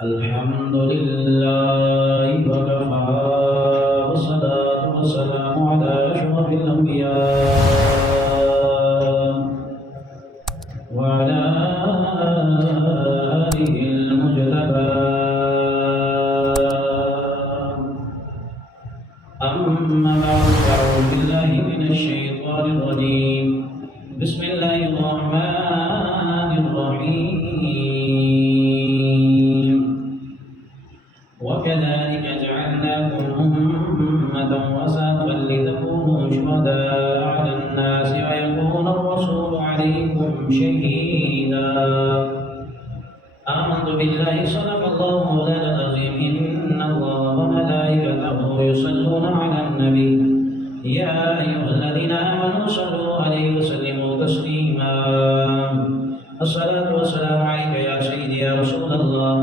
الحمد لله وكفى والصلاة والسلام على أشرف الأنبياء وعلى آله المجتبى. أما بعد فأعوذ بالله من الشيطان الرجيم. بسم الله الرحمن الرحيم. وكذلك جعلناكم أمة وسطا لتكونوا شهداء على الناس ويكون الرسول عليكم شهيدا. آمنت بالله صدق الله مولانا العظيم. إن الله وملائكته يصلون على النبي يا أيها الذين آمنوا صلوا عليه وسلموا تسليما. الصلاة والسلام عليك يا سيدي يا رسول الله.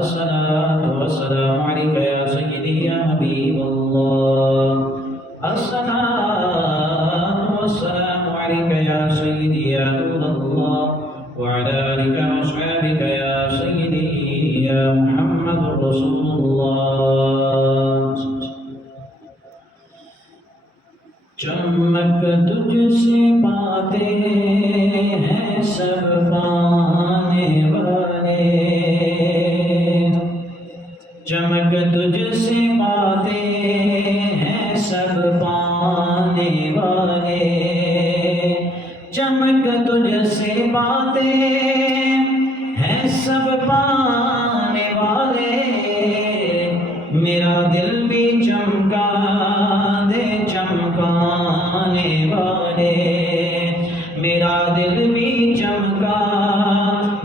الصلاة والسلام عليك يا سيدي يا حبيب الله. الصلاة والسلام عليك يا سيدي يا نور الله وعلى آلك وأصحابك يا سيدي يا محمد رسول الله. چمک تجھ سے پاتے ہیں سب پانے والے. چمک تجھ سے پاتے ہیں سب پانے والے. چمک تجھ سے پاتے ہیں سب پانے والے. میرا دل بھی چمکا دے چمکانے والے. میرا دل بھی چمکا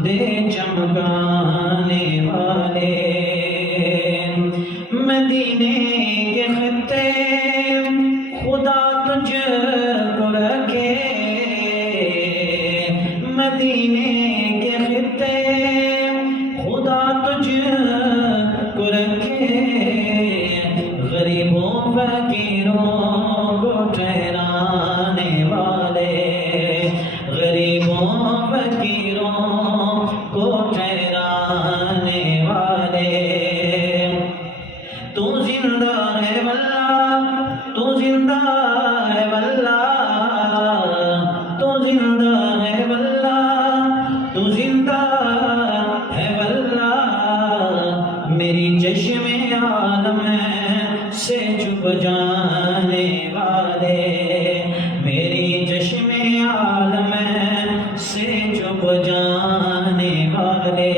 دے چمکانے والے. مدینے کے خطے خدا تجھ کو رکھے. مدینے کے خطے خدا تجھ کو رکھے. غریبوں فقیروں کو ٹھہرانے والے. غریبوں فقیروں کو ٹھہرانے والے. تو زندہ ہے واللہ تو زندہ ہے واللہ. تو زندہ ہے واللہ تو زندہ ہے واللہ. میری چشم عالم سے چھپ جانے والے. میری چشم عالم سے چھپ جانے والے.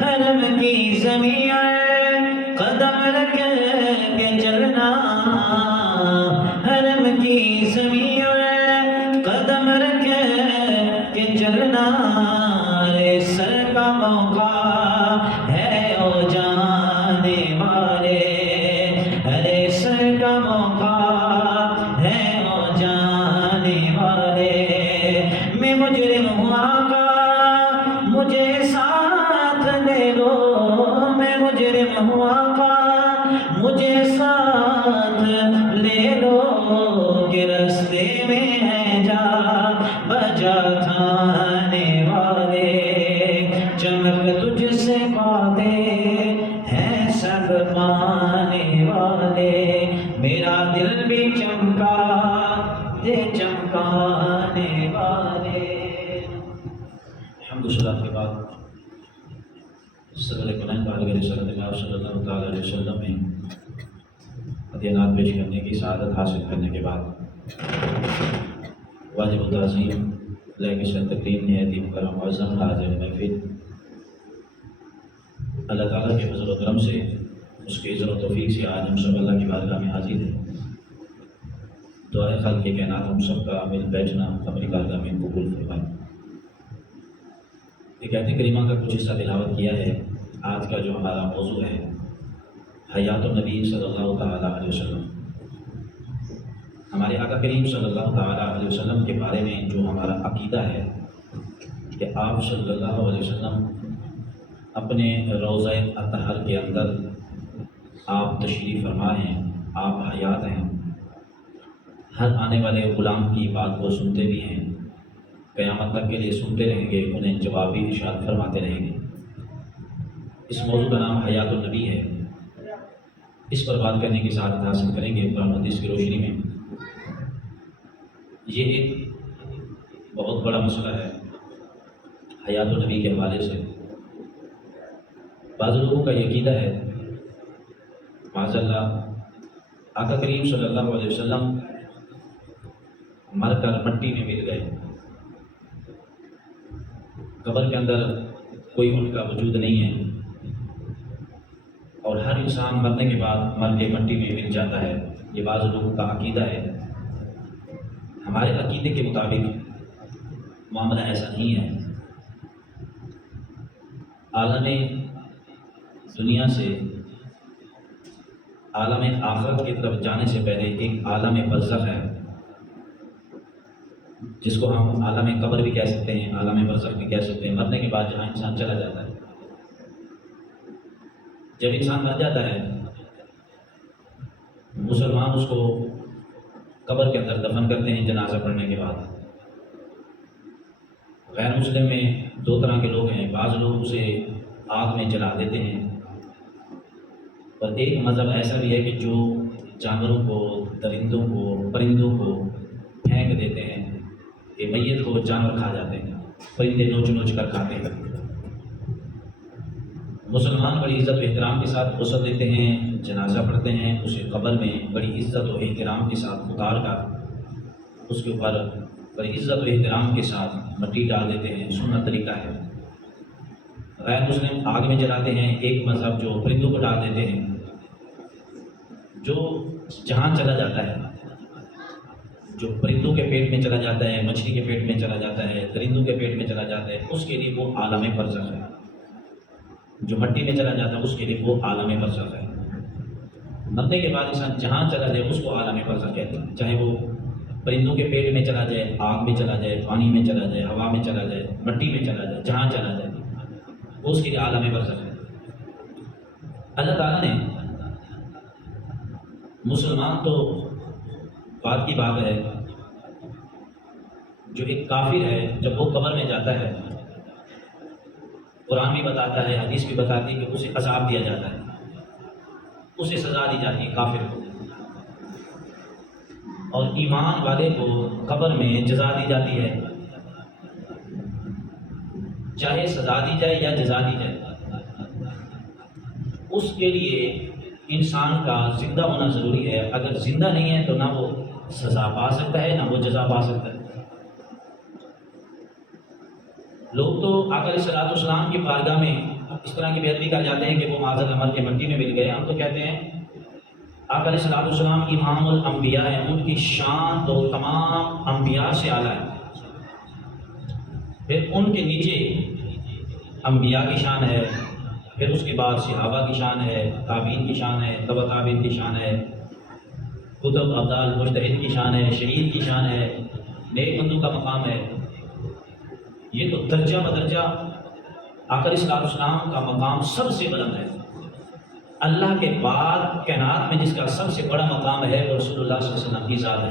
حرم کی زمین قدم رکھ کے چلنا. حرم کی زمین قدم رکھ کے چلنا. رے سر کا موقع ہے او جانے والے. ارے سر کا موقع ہے او جانے والے. میں مجرم ہوں آقا مجھے ساتھ لے لو. میں مجرم ہوں آقا مجھے ساتھ لے لو. کہ رستے میں ہے جا بجا کھانے والے. چمک تجھ سے پاتے ہیں سب پانے والے. میرا دل بھی چمکا دے چمکانے والے. الحمد للہ کے بعد صلی اللہ علیہ وسلم میں ادینات پیش کرنے کی سعادت حاصل کرنے کے بعد واجب التعظیم لیکن تقریب نہایت ہی مکرم معظم حاضر محفل اللہ تعالیٰ کے فضل و کرم سے اس کے عزت و توفیق سے آج ہم سب اللہ کی بارگاہ میں حاضر ہیں. دعائے خلق کے کائنات ہم سب کا مل بیٹھنا اپنی بارگاہ میں قبول فرمائے. ایک آیت کریمہ کا کچھ حصہ تلاوت کیا ہے. آج کا جو ہمارا موضوع ہے حیات النبی صلی اللہ تعالیٰ علیہ وسلم. ہمارے آقا کریم صلی اللہ تعالیٰ علیہ وسلم کے بارے میں جو ہمارا عقیدہ ہے کہ آپ صلی اللہ علیہ وسلم اپنے روضہ اطہر کے اندر آپ تشریف فرما ہیں، آپ حیات ہیں. ہر آنے والے غلام کی بات کو سنتے بھی ہیں قیامت تک کے لیے سنتے رہیں گے، انہیں جواب بھی ارشاد فرماتے رہیں گے۔ اس موضوع کا نام حیات النبی ہے۔ اس پر بات کرنے کی سعادت حاصل کریں گے قرآن حدیث کی روشنی میں۔ یہ ایک بہت بڑا مسئلہ ہے حیات النبی کے حوالے سے۔ بعض لوگوں کا یہ عقیدہ ہے معاذ اللہ آقا کریم صلی اللہ علیہ وسلم مر کر مٹی میں مل گئے، قبر کے اندر کوئی ان کا وجود نہیں ہے، اور ہر انسان مرنے کے بعد مر کے مٹی میں مل جاتا ہے۔ یہ بعض لوگوں کا عقیدہ ہے۔ ہمارے عقیدے کے مطابق معاملہ ایسا نہیں ہے۔ عالم دنیا سے عالم آخرت کی طرف جانے سے پہلے ایک عالم برزخ ہے، جس کو ہم عالم قبر بھی کہہ سکتے ہیں، عالم برزخ بھی کہہ سکتے ہیں۔ مرنے کے بعد جہاں انسان چلا جاتا ہے، جب انسان مر جاتا ہے مسلمان اس کو قبر کے اندر دفن کرتے ہیں جنازہ پڑھنے کے بعد۔ غیر مسلم میں دو طرح کے لوگ ہیں، بعض لوگ اسے آگ میں جلا دیتے ہیں، اور ایک مذہب ایسا بھی ہے کہ جو جانوروں کو، درندوں کو، پرندوں کو پھینک دیتے ہیں کہ میت کو جانور کھا جاتے ہیں، پرندے نوچ نوچ کر کھاتے ہیں۔ مسلمان بڑی عزت و احترام کے ساتھ غسل دیتے ہیں، جنازہ پڑھتے ہیں، اسے قبر میں بڑی عزت و احترام کے ساتھ اتار کر اس کے اوپر بڑی عزت و احترام کے ساتھ مٹی ڈال دیتے ہیں، سنت طریقہ ہے۔ غیر مسلم آگ میں جلاتے ہیں، ایک مذہب جو پرندوں کو ڈال دیتے ہیں، جو جہاں چلا جاتا ہے، جو پرندوں کے پیٹ میں چلا جاتا ہے، مچھلی کے پیٹ میں چلا جاتا ہے، درندوں کے پیٹ میں چلا جاتا ہے، اس کے لیے وہ عالم برزخ ہے۔ جو مٹی میں چلا جاتا ہے اس کے لیے وہ عالم برزخ ہے۔ مرنے کے بعد انسان جہاں چلا جائے اس کو عالم برزخ کہتے ہیں، چاہے وہ پرندوں کے پیٹ میں چلا جائے، آگ میں چلا جائے، پانی میں چلا جائے، ہوا میں چلا جائے، مٹی میں چلا جائے، جہاں چلا جائے وہ اس کے لیے عالم برزخ ہے۔ اللہ تعالیٰ نے مسلمان تو بات کی بات ہے، جو ایک کافر ہے جب وہ قبر میں جاتا ہے، قرآن بھی بتاتا ہے، حدیث بھی بتاتی ہے کہ اسے عذاب دیا جاتا ہے، اسے سزا دی جاتی ہے کافر کو، اور ایمان والے کو قبر میں جزا دی جاتی ہے، چاہے سزا دی جائے یا جزا دی جائے، اس کے لیے انسان کا زندہ ہونا ضروری ہے۔ اگر زندہ نہیں ہے تو نہ وہ سزا پا سکتا ہے نہ وہ جزا پا سکتا ہے۔ لوگ تو آقا علیہ الصلوۃ والسلام کی بارگاہ میں اس طرح کی بے ادبی کر جاتے ہیں کہ وہ معاذ اللہ مر کے مٹی میں مل گئے۔ ہم تو کہتے ہیں آقا علیہ الصلوۃ والسلام امام الانبیاء ہیں، ان کی شان تو تمام انبیاء سے اعلیٰ ہے، پھر ان کے نیچے انبیاء کی شان ہے، پھر اس کے بعد صحابہ کی شان ہے، تابعین کی شان ہے، تبع تابعین کی شان ہے، کتب ابدال مجتہد کی شان ہے، شہید کی شان ہے، نیک بندوں کا مقام ہے۔ یہ تو درجہ بدرجہ آقا علیہ الصلوۃ والسلام کا مقام سب سے بلند ہے۔ اللہ کے بعد کائنات میں جس کا سب سے بڑا مقام ہے وہ رسول اللہ صلی اللہ علیہ وسلم کی ذات ہے۔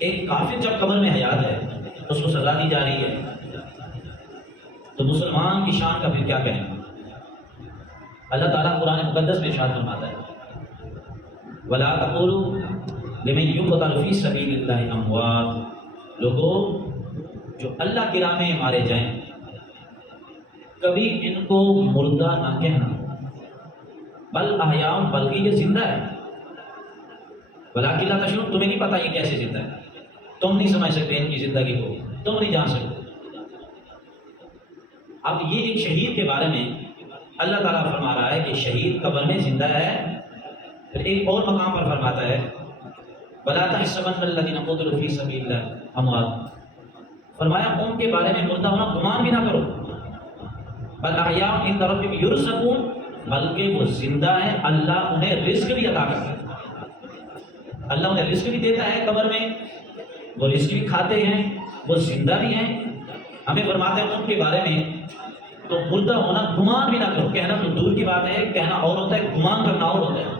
ایک کافر جب قبر میں حیات ہے اس کو سزا دی جا رہی ہے، تو مسلمان کی شان کا پھر کیا کہنا۔ اللہ تعالیٰ قرآن مقدس میں ارشاد فرماتا ہے وَلَا تَقُولُوا لِمَن يُقْتَلُ فِي سَبِيلِ اللَّهِ أَمْوَاتٌ، لوگوں جو اللہ کی راہ میں مارے جائیں کبھی ان کو مردہ نہ کہنا، بل احیاء، بلکہ یہ زندہ ہے، وَلَٰكِن لَا تَشْعُرُونَ، تمہیں نہیں پتہ یہ کیسے زندہ ہے، تم نہیں سمجھ سکتے ان کی زندگی کو، تم نہیں جان سکتے۔ اب یہ ایک شہید کے بارے میں اللہ تعالیٰ فرما رہا ہے کہ شہید قبر میں زندہ ہے، پھر ایک اور مقام پر فرماتا ہے وَلَا تَحْسَبَنَّ الَّذِينَ قُتِلُوا فِي سَبِيلِ اللَّهِ أَمْوَاتٌ، فرمایا ان کے بارے میں مردہ ہونا گمان بھی نہ کرو، بل احیاء عند ربہم یرزقون، بلکہ وہ زندہ ہیں، اللہ انہیں رزق بھی عطا کرتا ہے، اللہ انہیں رزق بھی دیتا ہے قبر میں، وہ رزق بھی کھاتے ہیں، وہ زندہ بھی ہیں۔ ہمیں فرماتے ہیں ان کے بارے میں تو مردہ ہونا گمان بھی نہ کرو، کہنا تو دور کی بات ہے، کہنا اور ہوتا ہے، گمان کرنا اور ہوتا ہے۔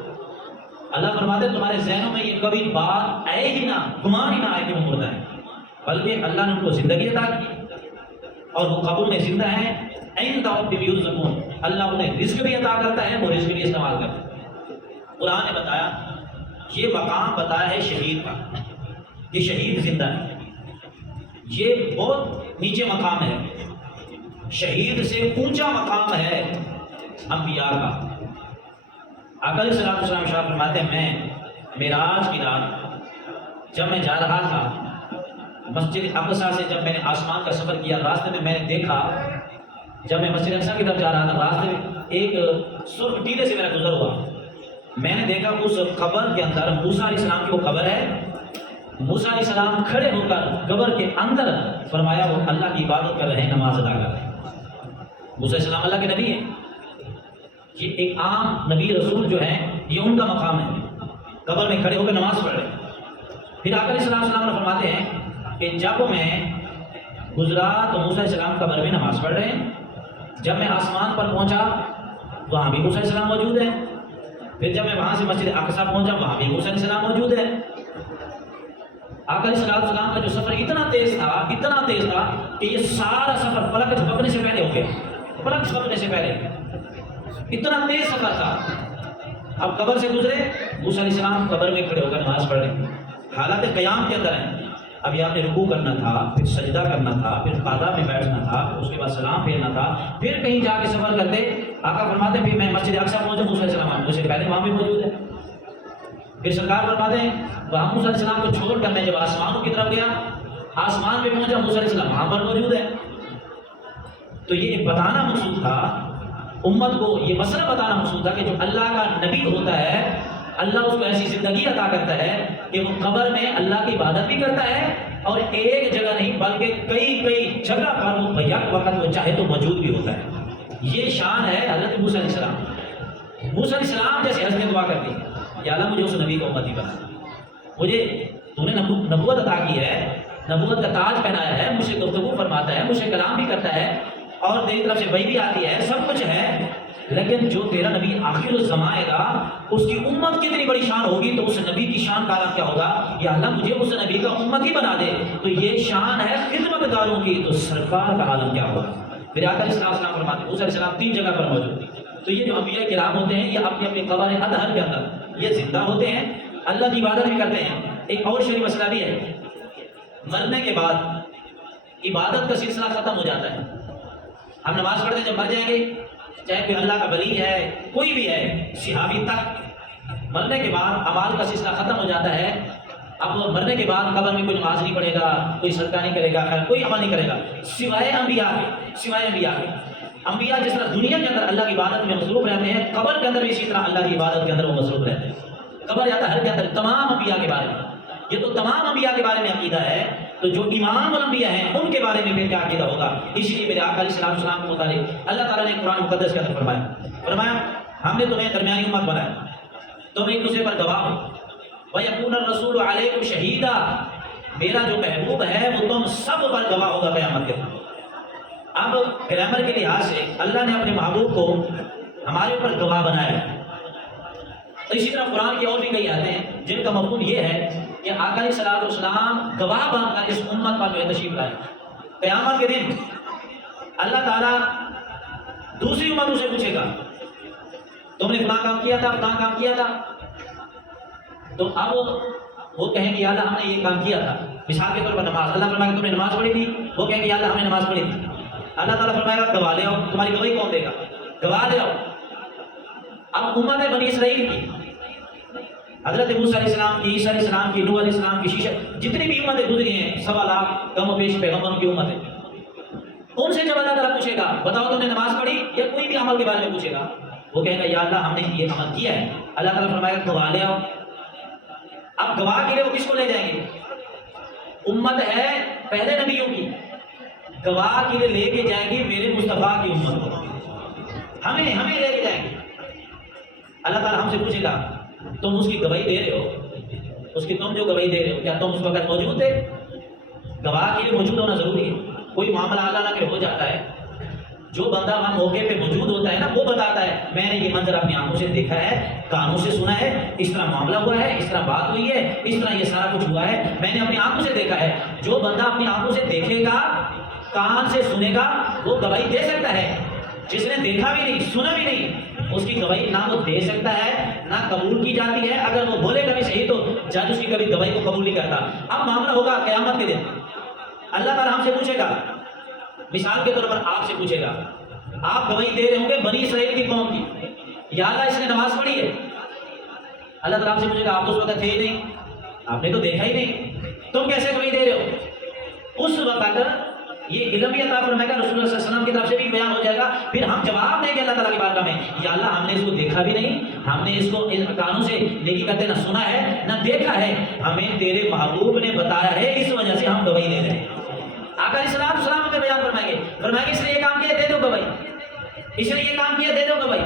اللہ فرماتے ہیں تمہارے ذہنوں میں یہ کبھی بات آئے ہی نہ، گمان ہی نہ آئے کہ وہ مردہ ہے۔ بلکہ اللہ نے ان کو زندگی عطا کی اور وہ قبر میں زندہ ہیں. عند ربہم یرزقون، اللہ انہیں رزق بھی عطا کرتا ہے، وہ رزق بھی استعمال کرتا ہے. قرآن نے بتایا، یہ مقام بتایا ہے شہید کا، یہ شہید زندہ ہے. یہ بہت نیچے مقام ہے، شہید سے اونچا مقام ہے انبیاء کا. آقا علیہ الصلوۃ والسلام ارشاد فرماتے ہیں، میں معراج کی رات جب میں جا رہا تھا مسجد اقصیٰ سے، جب میں نے آسمان کا سفر کیا، راستے میں میں نے دیکھا، جب میں مسجد اقصیٰ کی طرف جا رہا تھا راستے میں ایک سرخ ٹیلے سے میرا گزر ہوا. میں نے دیکھا اس قبر کے اندر موسیٰ علیہ السلام کی وہ قبر ہے. موسیٰ علیہ السلام کھڑے ہو کر قبر کے اندر، فرمایا وہ اللہ کی عبادت کر رہے ہیں، نماز ادا کر رہے ہیں. موسیٰ علیہ السلام اللہ کے نبی ہیں. یہ ایک عام نبی رسول جو ہیں، یہ ان کا مقام ہے، قبر میں کھڑے ہو کر نماز پڑھ رہے ہیں. پھر آقا علیہ السلام فرماتے ہیں کہ جب میں گزرا تو موسیٰ علیہ السلام قبر میں نماز پڑھ رہے ہیں. جب میں آسمان پر پہنچا وہاں بھی موسیٰ علیہ السلام موجود ہے. پھر جب میں وہاں سے مسجد اقصیٰ پہنچا وہاں بھی موسیٰ علیہ السلام موجود ہے. آقا علیہ السلام کا جو سفر اتنا تیز تھا کہ یہ سارا سفر پلک جھپکنے سے پہلے ہو گیا. پلک جھپکنے سے پہلے اتنا تیز سفر تھا. اب قبر سے گزرے، موسیٰ علیہ السلام قبر میں کھڑے ہو کر نماز پڑھ رہے ہیں، حالات قیام کے اندر ہیں. اب آپ نے رکوع کرنا تھا، پھر سجدہ کرنا تھا، پھر قعدہ میں بیٹھنا تھا، اس کے بعد سلام پھیرنا تھا، پھر کہیں جا کے سفر کرتے. آقا فرماتے ہیں پھر میں مسجد اقصیٰ پہنچا، موسیٰ علیہ السلام مجھ سے پہلے وہاں بھی موجود ہے. پھر سرکار فرماتے ہیں وہاں موسیٰ علیہ السلام کو چھوڑ کر میں جب آسمانوں کی طرف گیا، آسمان پہ پہنچا، موسیٰ علیہ السلام وہاں پر موجود ہے. تو یہ بتانا مقصود تھا امت کو، یہ مسئلہ بتانا مقصود تھا کہ جو اللہ کا نبی ہوتا ہے، اللہ اس کو ایسی زندگی عطا کرتا ہے کہ وہ قبر میں اللہ کی عبادت بھی کرتا ہے، اور ایک جگہ نہیں بلکہ کئی جگہ پر وہ بیک وقت وہ چاہے تو موجود بھی ہوتا ہے. یہ شان ہے حضرت موسیٰ علیہ السلام. موسیٰ علیہ السلام جیسے حضرت دعا کرتی ہے کہ اللہ مجھے اس نبی کا امتی بنا، مجھے تو نے نبوت عطا کی ہے، نبوت کا تاج پہنایا ہے، مجھ سے گفتگو فرماتا ہے، مجھ سے کلام بھی کرتا ہے، اور تیری طرف سے وحی بھی آتی ہے، سب کچھ ہے. لیکن جو تیرا نبی آخر الزمان آئے گا، اس کی امت کتنی بڑی شان ہوگی، تو اس نبی کی شان کا عالم کیا ہوگا. یا اللہ مجھے اس نبی کا امت ہی بنا دے، تو یہ شان ہے خدمت گاروں کی، تو سرکار کا عالم کیا ہوگا. پھر آقا علیہ السلام فرماتے ہیں موسیٰ علیہ السلام 3 جگہ پر موجود. تو یہ جو انبیاء کرام ہوتے ہیں، یہ اپنی قبر اطہر کے اندر یہ زندہ ہوتے ہیں، اللہ کی عبادت بھی کرتے ہیں. ایک اور شریف مسئلہ بھی ہے، مرنے کے بعد عبادت کا سلسلہ ختم ہو جاتا ہے. ہم نماز پڑھتے ہیں جب مر جائیں گے، چاہے کوئی اللہ کا ولی ہے، کوئی بھی ہے، صحابی تک، مرنے کے بعد اعمال کا سلسلہ ختم ہو جاتا ہے. اب مرنے کے بعد قبر میں کوئی نماز نہیں پڑھے گا، کوئی صدقہ نہیں کرے گا، کوئی عمل نہیں کرے گا، سوائے انبیاء کے. انبیاء جس طرح دنیا کے اندر اللہ کی عبادت میں مصروف رہتے ہیں، قبر کے اندر بھی اسی طرح اللہ کی عبادت کے اندر وہ مصروف رہتے ہیں. قبر یا ہر کے اندر تمام انبیاء کے بارے میں، یہ تو تمام انبیاء کے بارے میں عقیدہ ہے. تو جو امام الانبیاء ہیں ان کے بارے میں پھر کیا عقیدہ ہوگا. اس لیے میرے آقا علیہ السلام کے متعلق اللہ تعالیٰ نے قرآن مقدس کے اندر فرمایا ہم نے تمہیں درمیانی امت بنایا، تم ایک دوسرے پر گواہ ہو. وَيَكُونَ الرَّسُولُ عَلَيْكُمْ شَهِيدًا، میرا جو محبوب ہے وہ تم سب پر گواہ ہوگا قیامت کے دن. اب گرامر کے لحاظ سے اللہ نے اپنے محبوب کو ہمارے اوپر گواہ بنایا ہے. اسی طرح قرآن کی اور بھی کئی آیتیں ہیں جن کا مفہوم یہ ہے کہ آقا علیہ السلام گواہ بن کر اس امت پر جو ہے تشریف لائے. قیامت کے دن اللہ تعالیٰ دوسری امتوں سے پوچھے گا تم نے فلاں کام کیا تھا، فلاں کام کیا تھا، تو اب وہ کہیں گے یا اللہ ہم نے یہ کام کیا تھا. مثال کے طور پر نماز، اللہ فرمائے گا تم نے نماز پڑھی تھی، وہ کہیں گے یا اللہ ہم نے نماز پڑھی تھی. اللہ تعالیٰ فرمائے گا گواہ لے آؤ. تمہاری گواہی کون دے گا؟ گواہ لے آؤ. اب امت بنی اسرائیل کی، حضرت موسیٰ علیہ السلام کی، عیسیٰ علیہ السلام کی، نوح علیہ السلام کی، شیشہ، جتنی بھی امتیں گزری ہیں 1.25 لاکھ کم و بیش پیغمبروں کی امتیں، ان سے جب اللہ تعالیٰ پوچھے گا بتاؤ تم نے نماز پڑھی، یا کوئی بھی عمل کے بارے میں پوچھے گا، وہ کہے گا یا اللہ ہم نے یہ عمل کیا ہے. اللہ تعالیٰ فرمائے گا گواہ لے آؤ. اب گواہ کے لیے وہ کس کو لے جائیں گے؟ امت ہے پہلے نبیوں کی، گواہ کے لیے لے کے جائیں گے میرے مصطفیٰ کی امت کو، ہمیں لے کے جائیں گے. اللہ تعالیٰ ہم سے پوچھے گا تم اس کی گواہی دے رہے ہو، اس کی تم جو گواہی دے رہے ہو کیا تم اس وقت موجود تھے؟ گواہ کے لیے موجود ہونا ضروری ہے. کوئی معاملہ اللہ نہ کہ ہو جاتا ہے، جو بندہ وہاں موقع پہ موجود ہوتا ہے نا وہ بتاتا ہے میں نے یہ منظر اپنی آنکھوں سے دیکھا ہے، کانوں سے سنا ہے، اس طرح معاملہ ہوا ہے، اس طرح بات ہوئی ہے، اس طرح یہ سارا کچھ ہوا ہے، میں نے اپنی آنکھوں سے دیکھا ہے۔ جو بندہ اپنی آنکھوں سے دیکھے گا، کان سے سنے گا، وہ گواہی دے سکتا ہے۔ جس نے دیکھا بھی نہیں، سنا بھی نہیں، اس کی گواہی نہ وہ دے سکتا ہے نہ قبول کی جاتی ہے۔ اگر وہ بولے کبھی صحیح تو جج اس کی کبھی گواہی کو قبول نہیں کرتا۔ اب معاملہ ہوگا قیامت کے دن، اللہ تعالیٰ ہم سے پوچھے گا، مثال کے طور پر آپ سے پوچھے گا، آپ گواہی دے رہے ہوں گے بنی اسرائیل کی قوم کی، یا اللہ اس نے نماز پڑھی ہے؟ اللہ تعالیٰ آپ سے پوچھے گا، آپ اس وقت تھے ہی نہیں، آپ نے تو دیکھا ہی نہیں، تم کیسے گواہی دے رہے ہو؟ اس وقت یہ علم بھی عطا فرمائے گا، رسول اللہ صلی اللہ علیہ وسلم کی طرف سے بھی بیان ہو جائے گا، پھر ہم جواب دیں گے اللہ تعالیٰ کی بارگاہ میں، یا اللہ ہم نے اس کو دیکھا بھی نہیں، ہم نے اس کو کانوں سے نیکی کرتے نہ سنا ہے نہ دیکھا ہے، ہمیں تیرے محبوب نے بتایا ہے، اس وجہ سے ہم گواہی دے رہے ہیں۔ آقا علیہ السلام ہمیں بیان فرمائیں گے اس نے یہ کام کیا، دے دو گواہی، اس نے یہ کام کیا، دے دو گواہی،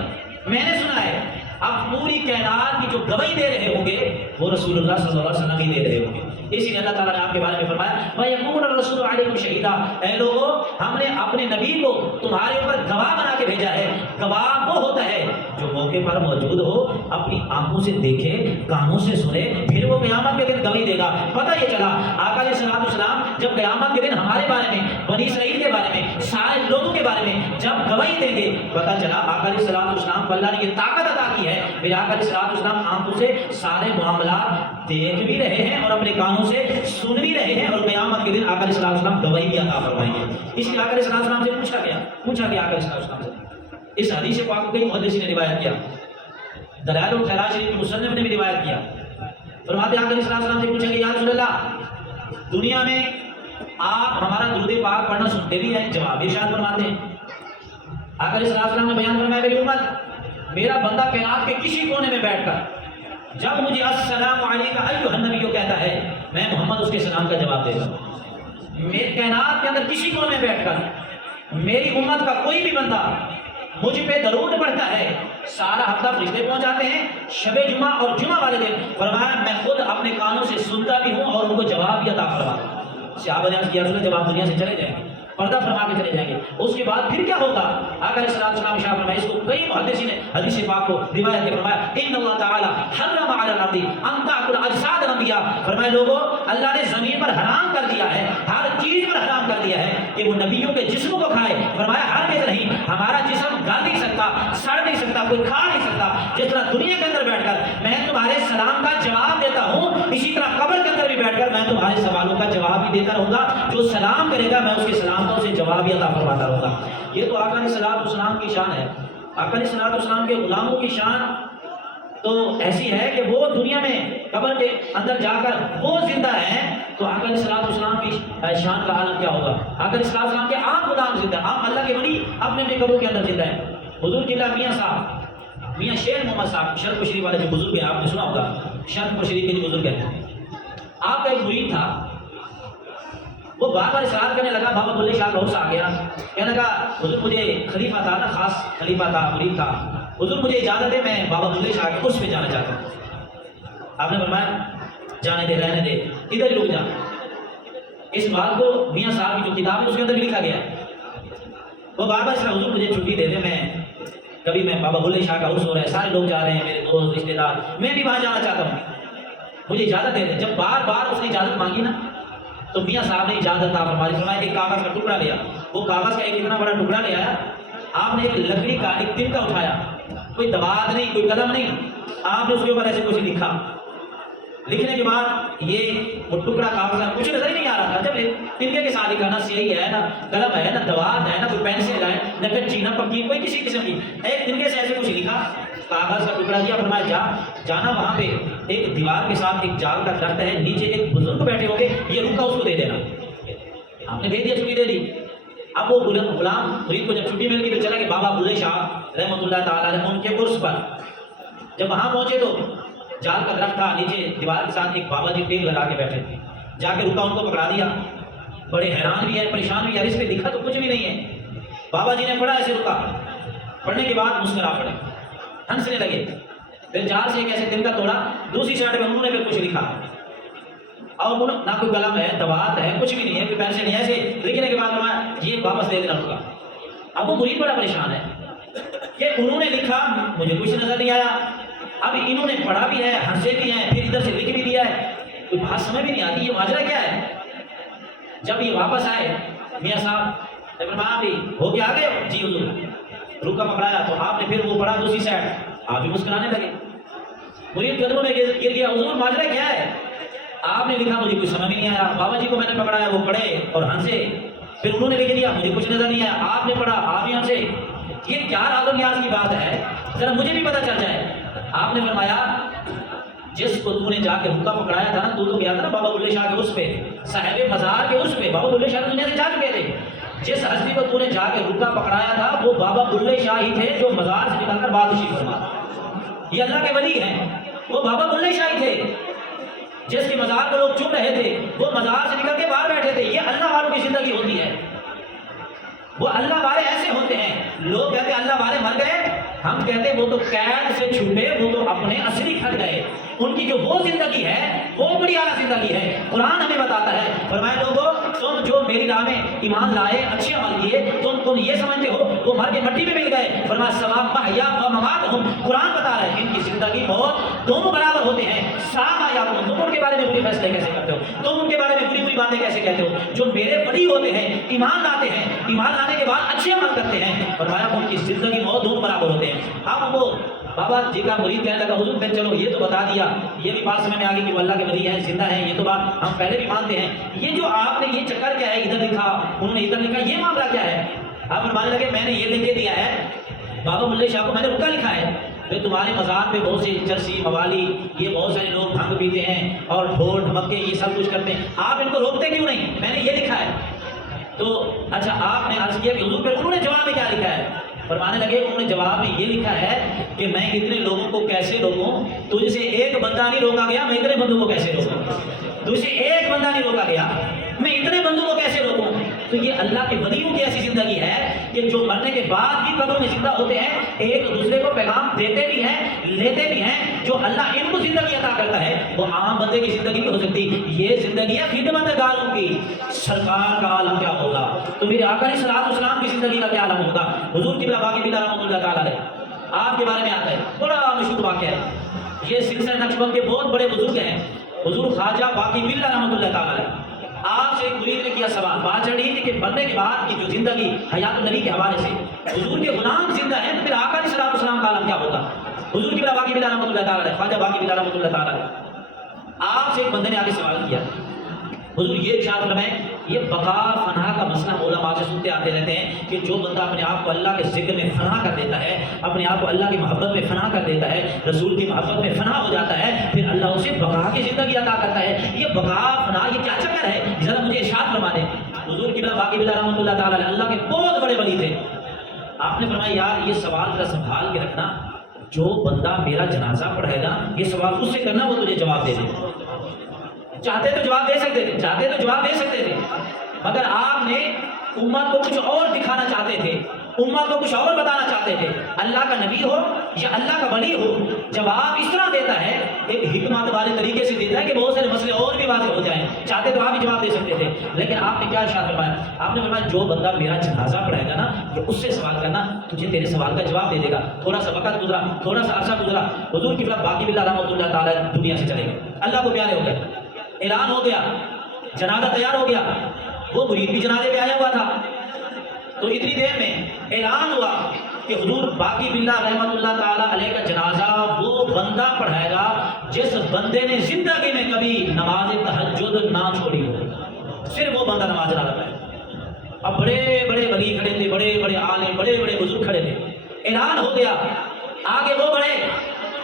میں نے سنا ہے۔ اب پوری کائنات کی جو گواہی دے رہے ہوں گے وہ رسول اللہ صلی اللہ علیہ وسلم ہی دے رہے ہوں گے۔ اسی لیے اللہ تعالیٰ نے آپ کے بارے میں فرمایا وَيَكُونَ الرَّسُولُ عَلَيْكُمْ شَهِيدًا، اے لوگوں ہم نے اپنے نبی کو تمہارے اوپر گواہ بنا کے بھیجا ہے۔ گواہ وہ ہوتا ہے جو موقع پر موجود ہو، اپنی آنکھوں سے دیکھے، کانوں سے سنے، پھر وہ قیامت کے دن گواہی دے گا۔ پتہ یہ چلا آقا علیہ السلام جب قیامت کے دن ہمارے بارے میں، بنی اسرائیل کے بارے میں، سارے لوگوں کے بارے میں جب گواہی دیں گے، پتہ چلا آقا علیہ السلام کو اللہ نے یہ طاقت عطا کی ہے، پھر آقا علیہ السلام آنکھوں سے سارے معاملات دیکھ بھی رہے ہیں اور اپنے کانوں سے سن بھی رہے ہیں، اور قیامت کے دن آقا علیہ السلام گواہی بھی عطا فرمائیں گے۔ اس لیے آقا علیہ السلام سے پوچھا گیا آقا علیہ السلام سے، اس حدیث پاک کو کئی محدثین نے روایت کیا، دلائل الخیرات شریف کے مصنف نے بھی روایت کیا، فرماتے آقا علیہ السلام سے پوچھا کہ یا رسول اللہ دنیا میں آپ ہمارا درود پاک پڑھنا سنتے بھی ہیں؟ جواب ارشاد فرماتے ہیں آقا علیہ السلام نے بیان فرمایا میری امت، میرا بندہ کائنات کے کسی کونے میں بیٹھ کر جب مجھے السلام علیکم ایھا النبی کہتا ہے، میں محمد اس کے سلام کا جواب دے گا۔ میرے کائنات کے اندر کسی کونے میں بیٹھ کر میری امت کا کوئی بھی بندہ مجھ پہ درود پڑھتا ہے، سارا ہفتہ فرشتے پہنچ جاتے ہیں، شب جمعہ اور جمعہ والے دن فرمایا میں خود اپنے کانوں سے سنتا بھی ہوں اور ان کو جواب بھی عطا فرماتا ہوں۔ صحابہ نے عرض کیا رسول اللہ جب آپ دنیا سے چلے جائیں گے، پردہ فرما کے چلے جائیں گے، اس کے بعد پھر کیا ہوگا؟ آقا علیہ السلام ارشاد فرمایا، اس کو کئی محدثین نے حدیث پاک کو روایت کے فرمایا ان اللہ تعالی حرم علی الارض ان تاکل اجساد الانبیاء، فرمایا لوگوں اللہ نے زمین پر حرام کر دیا ہے، ہر چیز پر حرام کر دیا ہے کہ وہ نبیوں کے جسم کو کھائے۔ فرمایا ہر میں نہیں، ہمارا جسم گل نہیں سکتا، سڑ نہیں سکتا، کوئی کھا نہیں سکتا، جس طرح دنیا کے اندر بیٹھ کر میں تمہارے سلام کا جواب دیتا ہوں، اسی طرح قبر کے اندر بھی بیٹھ کر میں تمہارے سوالوں کا جواب بھی دیتا رہوں گا، جو سلام کرے گا میں اس کے سلام کا اسے جواب بھی عطا فرماتا رہوں گا۔ یہ تو آقا علیہ السلام کی شان ہے۔ آقا علیہ السلام کے غلاموں کی شان تو ایسی ہے کہ وہ دنیا میں قبر کے اندر جا کر وہ زندہ ہیں، تو آقا علیہ السلام کی شان کا عالم کیا ہوگا؟ آقا علیہ السلام کے عام غلام زندہ، عام اللہ کے ولی اپنے اپنے قبروں کے اندر زندہ ہیں۔ حضور قبلہ میاں صاحب، میاں شیر محمد صاحب شرف شریف والے جو بزرگ ہیں، آپ نے سنا ہوگا شرف شریف کے جو بزرگ ہیں، آپ کا ایک مرید تھا، وہ بار بار اصرار کرنے لگا، بابا بلے شاہ لاہور سے آ گیا، کہنے لگا حضور مجھے خلیفہ تھا نا، خاص خلیفہ تھا، مرید تھا، حضور مجھے اجازت ہے میں بابا بلے شاہ کے عرس میں جانا چاہتا ہوں۔ آپ نے فرمایا جانے دے، رہنے دے، ادھر رک جا۔ اس بات کو میاں صاحب کی جو کتاب ہے اس کے اندر بھی لکھا گیا ہے۔ وہ بار بار حضور مجھے چھٹی دے دے، میں بابا بلے شاہ کا عرس ہو رہا ہے، سارے لوگ جا رہے ہیں، میرے دوست رشتے دار، میں بھی وہاں جانا چاہتا ہوں، مجھے اجازت دے دے۔ جب بار بار اس نے اجازت مانگی نا تو میاں صاحب نے اجازت عطا فرمائی، فرمایا ایک کاغذ کا ٹکڑا لیا، وہ کاغذ کا ایک اتنا بڑا ٹکڑا لے آیا، آپ نے ایک لکڑی کا ایک تنکا اٹھایا، کوئی دوات نہیں، کوئی قلم نہیں، آپ نے اس کے اوپر ایسے کچھ لکھا۔ لکھنے کے بعد یہ وہ ٹکڑا کاغذ کچھ نظر ہی نہیں آ رہا تھا، جب تنکے کے ساتھ لکھا، نہ سیاہی ہے، نہ قلم ہے، نہ دوات ہے، نہ کوئی پینسل ہے، نہ کچی، نہ پکی، کوئی کسی قسم کی، ایک تنکے سے ایسے کچھ لکھا، کاغذ کا ٹکڑا دیا، فرمایا جانا وہاں پہ ایک دیوار کے ساتھ ایک جال کا درخت ہے، نیچے ایک بزرگ بیٹھے ہوں گے، یہ روکا اس کو دے دینا۔ آپ نے دے دیا، چھٹی دے دی۔ اب وہ غلام مرید کو جب چھٹی مل گئی تو چلا کہ بابا بلے شاہ رحمۃ اللہ تعالیٰ علیہ ان کے عرس پر جب وہاں پہنچے تو جال کا درخت تھا، نیچے دیوار کے ساتھ ایک بابا جی ٹیل لگا کے بیٹھے تھے، جا کے رکا، ان کو پکڑا دیا، بڑے حیران بھی ہے، پریشان بھی ہے، اس پہ لکھا تو کچھ بھی نہیں ہے۔ بابا جی نے پڑھا، ایسے رکا، پڑھنے کے بعد مسکرا پڑے، ہنسنے لگے، پھر جال سے ایک ایسے دن کا توڑا، دوسری سائڈ پہ انہوں نے پھر کچھ لکھا، اور نہ کوئی قلم ہے، دوات ہے، کچھ بھی نہیں ہے، کوئی پینسل نہیں ہے، ایسے لکھنے کے بعد فرمایا یہ واپس دے دینا ہوگا۔ اب وہ مرید بڑا پریشان ہے کہ انہوں نے لکھا مجھے کچھ نظر نہیں آیا، اب انہوں نے پڑھا بھی ہے، ہنسے بھی ہیں، پھر ادھر سے لکھ بھی دیا ہے، کوئی بات سمجھ بھی نہیں آتی یہ ماجرا کیا ہے۔ جب یہ واپس آئے میاں صاحب نے فرمایا بھی ہو کے آ گئے؟ جی حضور۔ روکا پکڑایا تو آپ نے پھر وہ پڑھا دوسری سائڈ، آپ بھی مسکرانے لگے۔ مرید قدموں میں گر گیا، حضور ماجرا کیا ہے؟ آپ نے لکھا مجھے کچھ سمجھ نہیں آیا، بابا جی کو میں نے پکڑایا وہ پڑھے اور ہنسے، پھر انہوں نے لکھ دیا مجھے کچھ نظر نہیں آیا، آپ نے پڑھا آپ بھی ہنسے، یہ کیا راز و نیاز کی بات ہے، ذرا مجھے بھی پتہ چل جائے۔ آپ نے فرمایا جس کو تو نے جا کے حکا پکڑایا تھا نا، تو گیا تھا نا بابا بلے شاہ کے اس پہ، صاحب مزار کے اس پہ، بابا بلے شاہ دنیا سے جا چکے تھے، جس ہستی کو تو نے جا کے حکا پکڑایا تھا وہ بابا بلے شاہ ہی تھے جو مزار سے نکل کر باہر تشریف فرما۔ یہ اللہ کے ولی ہیں، وہ بابا بلے شاہ ہی تھے جس کے مزار کو لوگ چوم رہے تھے، وہ مزار سے نکل کے باہر بیٹھے تھے۔ یہ اللہ والوں کی زندگی ہوتی ہے، وہ اللہ والے ایسے ہوتے ہیں۔ لوگ کہتے ہیں اللہ والے مر گئے، ہم کہتے ہیں وہ تو قید سے چھوٹے، وہ تو اپنے اصلی گھر گئے۔ ان کی جو وہ زندگی ہے وہ بڑی اعلیٰ زندگی ہے۔ قرآن ہمیں بتاتا ہے، فرمایا لوگوں تم جو میری راہ میں ایمان لائے، اچھے عمل کیے، تم یہ سمجھتے ہو وہ مر کے مٹی میں مل گئے۔ فرمایا ثواب محیا و مماتہم، قرآن بتا رہا ہے ان کی زندگی موت دونوں برابر ہوتے ہیں۔ سام آیا تم ان کے بارے میں بری فیصلے کیسے کرتے ہو، تم ان کے بارے میں بری بری باتیں کیسے کہتے ہو؟ جو میرے ولی ہوتے ہیں، ایمان لاتے ہیں، ایمان لانے کے بعد اچھے عمل کرتے ہیں، فرمایا ان کی زندگی موت دونوں برابر ہوتے ہیں۔ اب وہ بابا جی کا مرید کہنے لگا حضور پھر چلو یہ تو بتا دیا، یہ بھی بات سمجھ میں آ گئی کہ وہ اللہ کے ولی ہیں، زندہ ہیں، یہ تو بات ہم پہلے بھی مانتے ہیں، یہ جو آپ نے یہ چکر کیا ہے، ادھر لکھا انہوں نے ادھر لکھا، یہ معاملہ کیا ہے؟ آپ فرمانے لگے میں نے یہ لکھ کے دیا ہے، بابا بلے شاہ کو میں نے رکا لکھا ہے، پھر تمہارے مزار پہ بہت سی چرسی موالی، یہ بہت سارے لوگ بھنگ پیتے ہیں اور ڈھول ڈھمکے یہ سب کچھ کرتے ہیں، آپ ان کو روکتے کیوں نہیں؟ میں نے یہ لکھا ہے۔ تو اچھا آپ نے عرض کیا کہ حضور پھر انہوں نے جواب میں کیا لکھا ہے؟ فرمانے لگے انہوں نے جواب میں یہ لکھا ہے کہ میں اتنے لوگوں کو کیسے روکوں، تجھ سے ایک بندہ نہیں روکا گیا، میں اتنے بندوں کو کیسے روکوں؟ تجھ سے ایک بندہ نہیں روکا گیا، میں اتنے بندوں کو کیسے روکوں؟ تو یہ اللہ کے ولیوں کی ایسی زندگی ہے کہ جو مرنے کے بعد بھی قبر میں زندہ ہوتے ہیں، ایک دوسرے کو پیغام دیتے بھی ہیں، لیتے بھی ہیں۔ جو اللہ ان کو زندگی عطا کرتا ہے وہ عام بندے کی زندگی نہیں ہو سکتی، یہ زندگی ہے خدمت گاروں کی۔ سرکار کا عالم کیا ہوگا، تو میرے آقا علیہ الصلوۃ والسلام کی زندگی کا کیا عالم ہوگا؟ حضور قبلہ باقی بلّہ رحمۃ اللہ تعالیٰ علیہ آپ کے بارے میں آتا ہے، بڑا مشہور واقعہ ہے، یہ سلسلہ نقشبند کے بہت بڑے بزرگ ہیں، حضور خواجہ باقی بلّہ رحمۃ اللہ تعالیٰ علیہ۔ آپ سے ایک مرید نے کیا سوال، بات چل رہی تھی کہ مرنے کے بعد کی جو زندگی حیات النبی کے حوالے سے، حضور کے غلام زندہ ہیں تو پھر آقا علیہ الصلوۃ والسلام کا عالم کیا ہوگا؟ حضور قبلہ باقی بلّہ رحمۃ اللہ تعالیٰ علیہ، خواجہ باقی بلّہ رحمۃ اللہ تعالیٰ علیہ، آپ سے ایک بندے نے آگے سوال کیا، حضور یہ ارشاد فرمائیں، یہ بقا فنا کا مسئلہ علماء سے سنتے آتے رہتے ہیں کہ جو بندہ اپنے آپ کو اللہ کے ذکر میں فنا کر دیتا ہے، اپنے آپ کو اللہ کی محبت میں فنا کر دیتا ہے، رسول کی محبت میں فنا ہو جاتا ہے، پھر اللہ اسے بقا کی زندگی عطا کرتا ہے۔ یہ بقا فنا یہ کیا چکر ہے، ذرا مجھے ارشاد فرما دیں۔ حضور قبلہ باقی بلّہ رحمۃ اللہ تعالیٰ علیہ اللہ کے بہت بڑے ولی تھے، آپ نے فرمایا یار یہ سوال ذرا سنبھال کے رکھنا، جو بندہ میرا جنازہ پڑھائے گا یہ سوال اس سے کرنا، وہ تجھے جواب دے دے۔ چاہتے تو جواب دے سکتے تھے، چاہتے تو جواب دے سکتے تھے، مگر آپ نے امت کو کچھ اور دکھانا چاہتے تھے، امت کو کچھ اور بتانا چاہتے تھے۔ اللہ کا نبی ہو یا اللہ کا ولی ہو، جواب اس طرح دیتا ہے، ایک حکمت والے طریقے سے دیتا ہے کہ بہت سارے مسئلے اور بھی واضح ہو جائیں۔ چاہتے تو آپ ہی جواب دے سکتے تھے، لیکن آپ نے کیا ارشاد فرمایا؟ آپ نے فرمایا جو بندہ میرا جنازہ پڑھائے گا نا، کہ اس سے سوال کرنا، تجھے تیرے سوال کا جواب دے دے گا۔ تھوڑا سا وقت گزرا، تھوڑا سا عرصہ گزرا، حضور قبلہ باقی بلّہ رحمۃ اللہ تعالیٰ دنیا سے چلے گئے، اللہ کو پیارے ہو گئے، اعلان ہو گیا، جنازہ تیار ہو گیا، وہ مرید بھی جنازے پہ آیا ہوا تھا، تو اتنی دیر میں اعلان ہوا کہ حضور باقی بلّہ رحمۃ اللہ تعالیٰ علیہ کا جنازہ وہ بندہ پڑھائے گا جس بندے نے زندگی میں کبھی نماز تہجد نہ چھوڑی ہو، صرف وہ بندہ نماز جنازہ پڑھائے گا۔ اب بڑے بڑے ولی کھڑے تھے، بڑے بڑے عالم، بڑے بڑے بزرگ کھڑے تھے، اعلان ہو گیا، آگے وہ بڑھے۔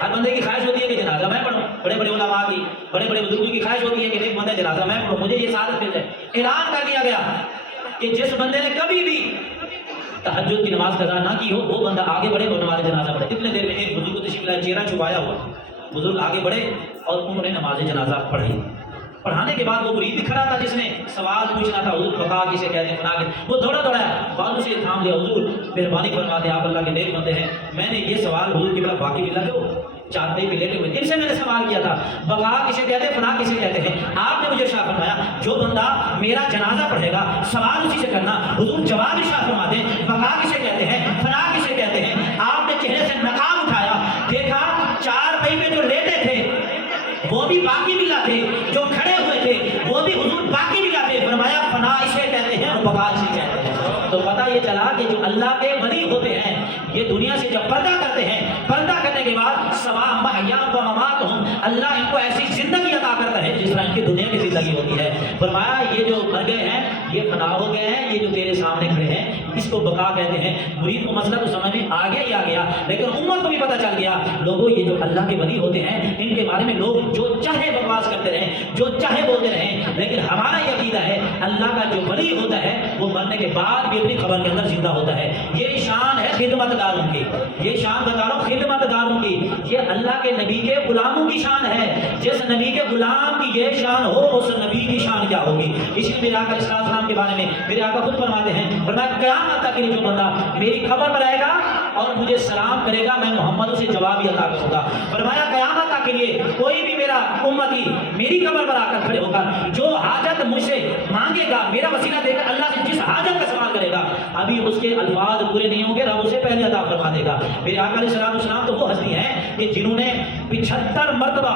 ہر بندے کی خواہش ہوتی ہے کہ جنازہ میں پڑھوں، بڑے بڑے علماء کی، بڑے بڑے بزرگوں کی خواہش ہوتی ہے کہ ایک بندہ جنازہ میں پڑھوں، مجھے یہ سعادت مل جائے۔ اعلان کر دیا گیا کہ جس بندے نے کبھی بھی تہجد کی نماز قضا نہ کی ہو وہ بندہ آگے بڑھے اور نماز جنازہ پڑھے۔ اتنے دیر میں ایک بزرگ کو تشریف لائے، چہرہ چھپایا ہوا، بزرگ آگے بڑھے اور انہوں نے نماز جنازہ پڑھی۔ پڑھانے کے بعد وہ مرید بھی کھڑا تھا جس نے سوال پوچھنا تھا، حضور بقا کسے کہتے ہیں، فنا کے، وہ دوڑا دوڑایا، بازو سے تھام لیا، حضور مہربانی فرما دیں، آپ اللہ کے نیک بندے ہیں، میں نے یہ سوال حضور کی بلا باقی بلّہ جو چاہتے پہ لیٹے ہوئے، ان سے میں نے سوال کیا تھا، بقا کسے کہتے ہیں، فنا کسے کہتے ہیں، آپ نے مجھے ارشاد فرمایا جو بندہ میرا جنازہ پڑھے گا سوال اسی سے کرنا۔ حضور جواب ارشاد فرما دیں، بقا کسے کہتے بغاوسی کہتے ہیں۔ تو پتہ یہ چلا کہ جو اللہ کے ولی ہوتے ہیں یہ دنیا سے جب پردہ کرتے ہیں، پردہ کرنے کے بعد سوا محیا و مماتہم، اللہ ان کو ایسی زندگی عطا کرتا ہے جس طرح ان کی دنیا کی زندگی ہوتی ہے۔ فرمایا یہ جو مر گئے ہیں یہ فنا ہو گئے ہیں، یہ جو تیرے سامنے کھڑے ہیں اس کو بقا کہتے ہیں۔ مرید کو مسئلہ تو سمجھ میں آ گیا لیکن امت کو بھی پتہ چل گیا لوگوں یہ جو اللہ کے ولی ہوتے ہیں ان کے بارے میں لوگ جو چاہے بکواس کرتے رہیں، جو چاہے بولتے رہیں، لیکن ہمارا یہ عقیدہ ہے اللہ کا جو ولی ہوتا ہے وہ مرنے کے بعد بھی اپنی خبر کے اندر زندہ ہوتا ہے۔ یہ شان ہے خدمت گاروں کی، یہ شان بتا رہا ہوں خدمت گاروں کی، یہ اللہ کے نبی کے غلاموں کی شان ہے۔ جس نبی کے غلام کی یہ شان ہو اس نبی کی شان کیا ہوگی؟ اسی لیے میرے آقا علیہ السلام کے بارے میں میرے آقا خود فرماتے ہیں، فرمایا قیامت تک جو بندہ میری خبر پر آئے گا اور مجھے سلام کرے گا میں محمد اسے جواب ہی عطا کروں گا۔ فرمایا قیامت تک کے لیے کوئی بھی میرا امتی میری قبر پر آ کر کھڑے ہوگا، جو حاجت مجھ سے مانگے گا میرا وسیلہ دے کر اللہ سے جس حاجت کا سوال کرے گا ابھی اس کے الفاظ پورے نہیں ہوں گے رب اسے پہلے عطا فرما دے گا۔ میرے آقا علیہ السلام تو وہ ہستی ہیں کہ جنہوں نے 75 مرتبہ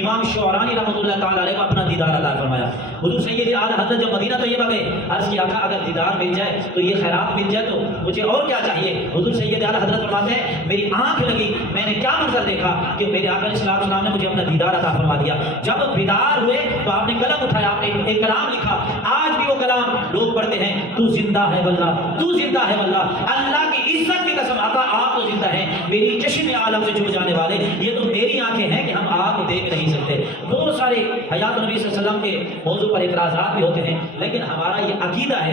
امام شعرانی رحمۃ اللہ تعالیٰ علیہ کو اپنا دیدار عطا فرمایا۔ حضور سید اعلیٰ حضرت جب مدینہ طیبہ گئے عرض کیا آقا اگر دیدار مل جائے تو یہ خیرات مل جائے تو مجھے اور کیا چاہیے؟ حضور سید اعلیٰ حضرت فرماتے ہیں میری آنکھ لگی، میں نے کیا منظر دیکھا کہ میرے آقا علیہ السلام نے مجھے اپنا دیدار عطا فرما دیا۔ جب بیدار ہوئے تو آپ نے قلم اٹھایا، آپ نے ایک کلام لکھا، آج بھی وہ کلام لوگ پڑھتے ہیں، تو زندہ ہے واللہ، تو زندہ ہے واللہ، اللہ کی عزت کی قسم آقا آپ تو زندہ ہیں، میری چشم عالم سے چھپ جانے والے یہ تو میری آنکھیں ہیں کہ ہم آپ کو دیکھ نہیں سکتے۔ بہت سارے حیات نبی صلی اللہ علیہ وسلم کے موضوع پر اعتراضات بھی ہوتے ہیں لیکن ہمارا یہ عقیدہ ہے،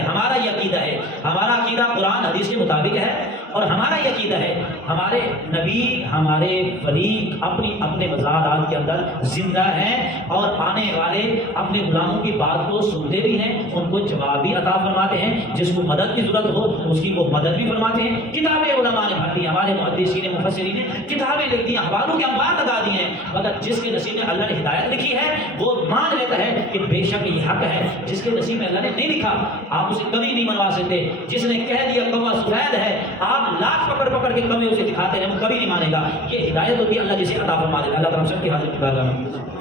ہمارا عقیدہ قرآن حدیث کے مطابق ہے اور ہمارا یہ عقیدہ ہے ہمارے نبی ہمارے ولی اپنے مزارات کے اندر زندہ ہیں اور آنے والے اپنے غلاموں کی بات کو سنتے بھی ہیں، ان کو جواب بھی عطا فرماتے ہیں، جس کو مدد کی ضرورت ہو اس کی وہ مدد بھی فرماتے ہیں۔ کتابیں علماء نے بھر دی، ہمارے محدثین مفسرین نے کتابیں لکھ دی، حوالوں کے انبار لگا دیے ہیں، مگر جس کے نصیب میں اللہ نے ہدایت لکھی ہے وہ مان لیتا ہے کہ بے شک یہ حق ہے۔ جس کے نصیب میں اللہ نے نہیں لکھا آپ اسے کبھی نہیں منوا سکتے۔ جس نے کہہ دیا کوا سفید ہے آپ لاکھ پکڑ کے کبھی اسے دکھاتے ہیں وہ کبھی نہیں مانے گا۔ یہ ہدایت ہوتی ہے اللہ جسے عطا فرما دے۔ اللہ تعالیٰ سب کی حاضر